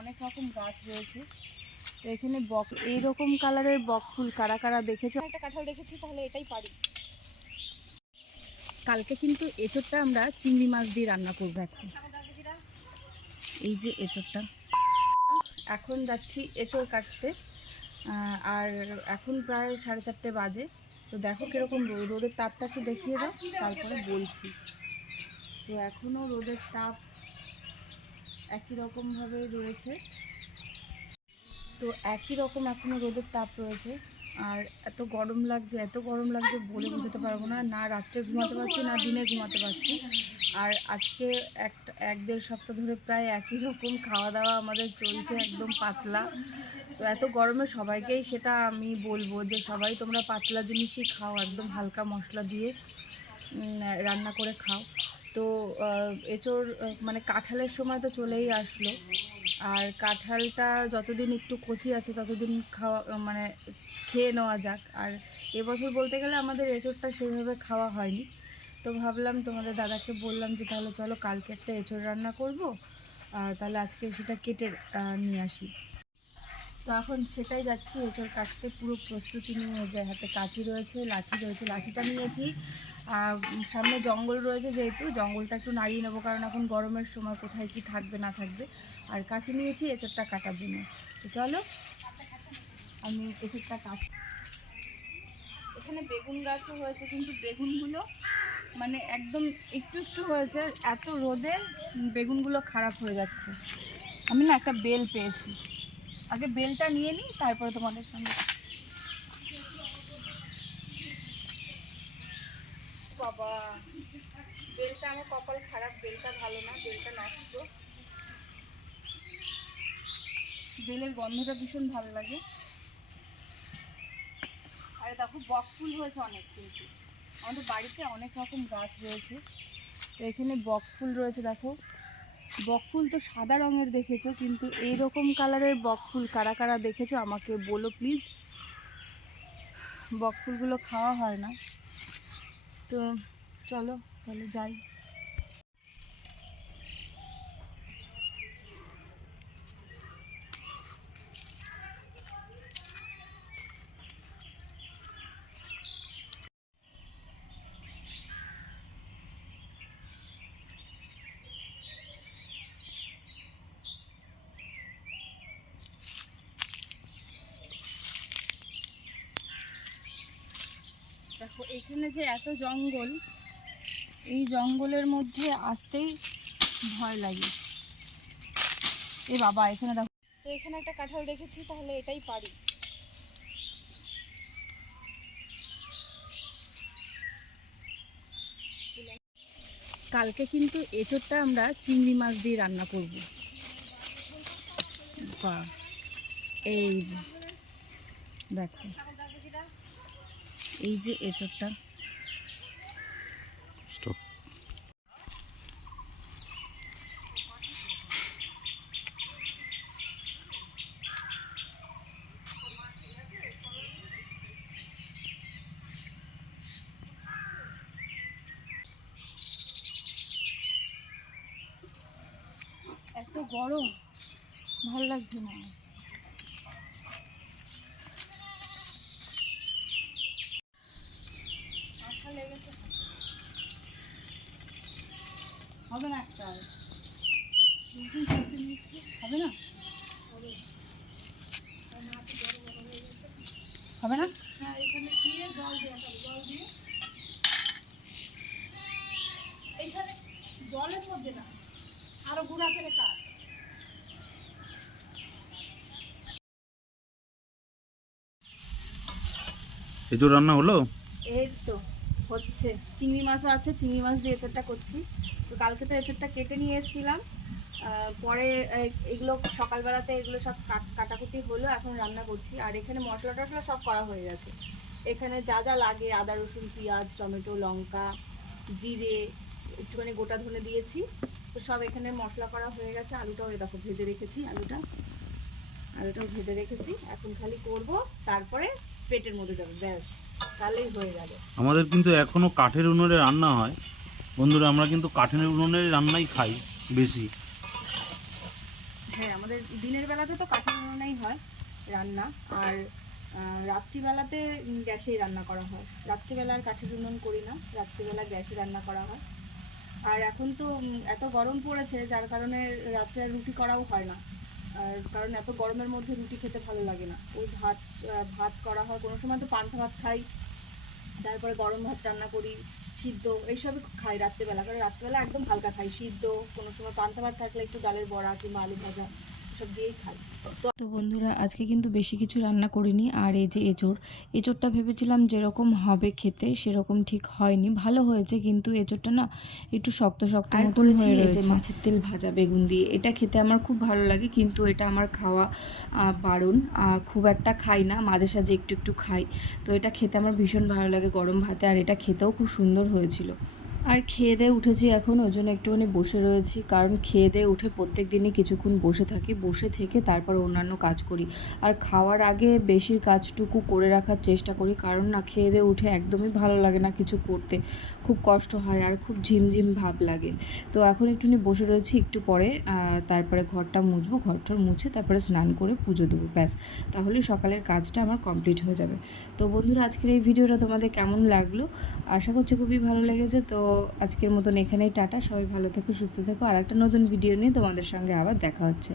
অনেক রকম গাছ রয়েছে। তো এখানে বক এইরকম কালারের বক ফুল কারা কারা দেখেছ? একটা কাঁঠাল দেখেছি তাহলে এটাই পারি। কালকে কিন্তু এঁচোড়টা আমরা চিংড়ি মাছ দিয়ে রান্না করব এখন। এই যে এঁচোড়টা। এখন যাচ্ছি এঁচোড় কাটতে। আর এখন প্রায় সাড়ে চারটে বাজে। তো দেখো কীরকম রোদের তাপটা একটু দেখিয়ে দাও তারপরে বলছি। তো এখনও রোদের তাপ একই রকমভাবে রয়েছে। তো একই রকম এখনও রোদের তাপ রয়েছে। আর এত গরম লাগছে, এত গরম লাগছে বলে বোঝাতে পারব না। না রাত্রে ঘুমাতে পারছি, না দিনে ঘুমাতে পারছি। আর আজকে একটা এক দেড় সপ্তাহ ধরে প্রায় একই রকম খাওয়া দাওয়া আমাদের চলছে, একদম পাতলা। তো এত গরমে সবাইকেই সেটা আমি বলব যে, সবাই তোমরা পাতলা জিনিসই খাও, একদম হালকা মশলা দিয়ে রান্না করে খাও। তো এঁচোড় মানে কাঁঠালের সময় তো চলেই আসলো। আর কাঁঠালটা যতদিন একটু কচি আছে, ততদিন খাওয়া মানে খেয়ে নেওয়া যাক। আর এবছর বলতে গেলে আমাদের এঁচোড়টা সেভাবে খাওয়া হয়নি। তো ভাবলাম তোমাদের দাদাকে বললাম যে, তাহলে চলো কালকে একটা এঁচোড় রান্না করব। আর তাহলে আজকে সেটা কেটে নিয়ে আসি। তো এখন সেটাই যাচ্ছি, এঁচোড় কাটতে। পুরো প্রস্তুতি নিয়ে যে হাতে কাঁচি রয়েছে, লাঠি রয়েছে, লাঠিটা নিয়েছি। আর সামনে জঙ্গল রয়েছে যেহেতু, জঙ্গলটা একটু নাড়িয়ে নেব, কারণ এখন গরমের সময় কোথায় কি থাকবে, না থাকবে। আর কাঁচি নিয়েছি এঁচোড়টা কাটার জন্য। তো চলো, আমি এঁচোড়টা কাট এখানে বেগুন গাছও হয়েছে, কিন্তু বেগুনগুলো মানে একদম একটু একটু হয়েছে, এত রোদে বেগুনগুলো খারাপ হয়ে যাচ্ছে। আমি না একটা বেল পেয়েছি। আগে বেলটা নিয়ে নিই তারপরে তোমাদের সঙ্গে। বাবা বেলটা আমার কপাল খারাপ বেলটা ভালো না বেলটা নষ্ট। বেলের গন্ধটা ভীষণ ভালো লাগে। আরে দেখো বক ফুল হয়েছে অনেক কিন্তু। আমাদের বাড়িতে অনেক রকম গাছ রয়েছে। তো এখানে বক ফুল রয়েছে দেখো। বক ফুল তো সাদা রঙের দেখেছ, কিন্তু এই রকম কালারের বকফুল কারা কারা দেখেছ আমাকে বলো প্লিজ। বকফুলগুলো খাওয়া হয় না। তো চলো তাহলে যাই। দেখো, এখানে যে এত জঙ্গল, এই জঙ্গলের মধ্যে আসতেই ভয় লাগে। এ বাবা, এখানে দেখো। তো এখানে একটা কাঁঠাল দেখেছি, তাহলে এটাই পারি। কালকে কিন্তু এঁচোড়টা আমরা চিংড়ি মাছ দিয়ে রান্না করব। বাহ, এই যে, দেখো। এই যে এঁচোড়টা। স্টপ। এত গরম ভালো লাগছে না। লেগেছে। হবে না একটা হবে না? হবে না? হ্যাঁ এখানে দিয়ে জল দিয়ে জল দিয়ে। এইখানে জলের মধ্যে না আরও গুঁড়া ফেলে কাট। এজোর রান্না হলো? এই তো। হচ্ছে। চিংড়ি মাছও আছে, চিংড়ি মাছ দিয়ে এঁচড়টা করছি। তো কালকে তো এঁচড়টা কেটে নিয়ে এসেছিলাম। পরে এগুলো সকালবেলাতে এগুলো সব কাট- কাটাকুটি হলো, এখন রান্না করছি। আর এখানে মশলা টশলা সব করা হয়ে গেছে। এখানে যা যা লাগে, আদা, রসুন, পেঁয়াজ, টমেটো, লঙ্কা, জিরে, একটুখানি গোটা ধনে দিয়েছি। তো সব এখানে মশলা করা হয়ে গেছে। আলুটাও এই দেখো ভেজে রেখেছি, আলুটা। আলুটাও ভেজে রেখেছি। এখন খালি করব, তারপরে পেটের মধ্যে যাবে, ব্যাস। তাহলেই হয়ে যাবে। আমাদের কিন্তু এখনও কাঠের উনুনে রান্না হয়। বন্ধুরা আমরা কিন্তু কাঠের উনুনে রান্নাই খাই বেশি। হ্যাঁ আমাদের দিনের বেলাতে তো কাঠের উনুনেই হয় রান্না। আর রাত্রিবেলাতে গ্যাসেই রান্না করা হয়। রাত্রিবেলা আর কাঠের উনুন করি না রাত্রিবেলা গ্যাসে রান্না করা হয়। আর এখন তো এত গরম পড়েছে যার কারণে রাত্রে রুটি করাও হয় না। আর কারণ এত গরমের মধ্যে রুটি খেতে ভালো লাগে না। ওই ভাত ভাত করা হয়, কোনো সময় তো পান্তা ভাত খাই। তারপরে গরম ভাত রান্না করি, সিদ্ধ, এইসবই খাই রাত্রেবেলা। কারণ রাত্রেবেলা একদম হালকা খাই, সিদ্ধ, কোনো সময় পান্তা ভাত থাকলে একটু ডালের বড়া কিংবা আলু ভাজা। সব দিয়েই খাই তো বন্ধুরা আজকে কিন্তু বেশি কিছু রান্না করিনি আর এই যে এঁচোড় এঁচোড়টা ভেবেছিলাম যেরকম হবে খেতে সেরকম ঠিক হয়নি। ভালো হয়েছে কিন্তু এঁচোড়টা না একটু শক্ত শক্ত মতন হয়ে রয়েছে। মাছের তেল ভাজা বেগুন দিয়ে। এটা খেতে আমার খুব ভালো লাগে কিন্তু এটা আমার খাওয়া বারণ। খুব একটা খাই না মাঝে সাঝে একটু একটু খাই। তো এটা খেতে আমার ভীষণ ভালো লাগে গরম ভাতে আর এটা খেতেও খুব সুন্দর হয়েছিল। আর খেয়ে দিয়ে উঠেছি এখন, ওই জন্য একটুখানি বসে রয়েছি। কারণ খেয়ে দিয়ে উঠে প্রত্যেক দিনই কিছুক্ষণ বসে থাকি, বসে থেকে তারপর অন্যান্য কাজ করি। আর খাওয়ার আগে বেশির কাজটুকু করে রাখার চেষ্টা করি, কারণ না, খেয়ে দিয়ে উঠে একদমই ভালো লাগে না কিছু করতে। খুব কষ্ট হয় আর খুব ঝিমঝিম ভাব লাগে। তো এখন একটুখানি বসে রয়েছি, একটু পরে তারপরে ঘরটা মুছবো ঘরটা মুছে তারপরে স্নান করে পুজো দেবো, ব্যাস। তাহলে সকালের কাজটা আমার কমপ্লিট হয়ে যাবে। তো বন্ধুরা, আজকের এই ভিডিওটা তোমাদের কেমন লাগল? আশা করছি খুবই ভালো লেগেছে। তো আজকের মতন এখানেই টাটা। সবাই ভালো থেকো, সুস্থ থেকো। আর একটা নতুন ভিডিও নিয়ে তোমাদের সঙ্গে আবার দেখা হচ্ছে।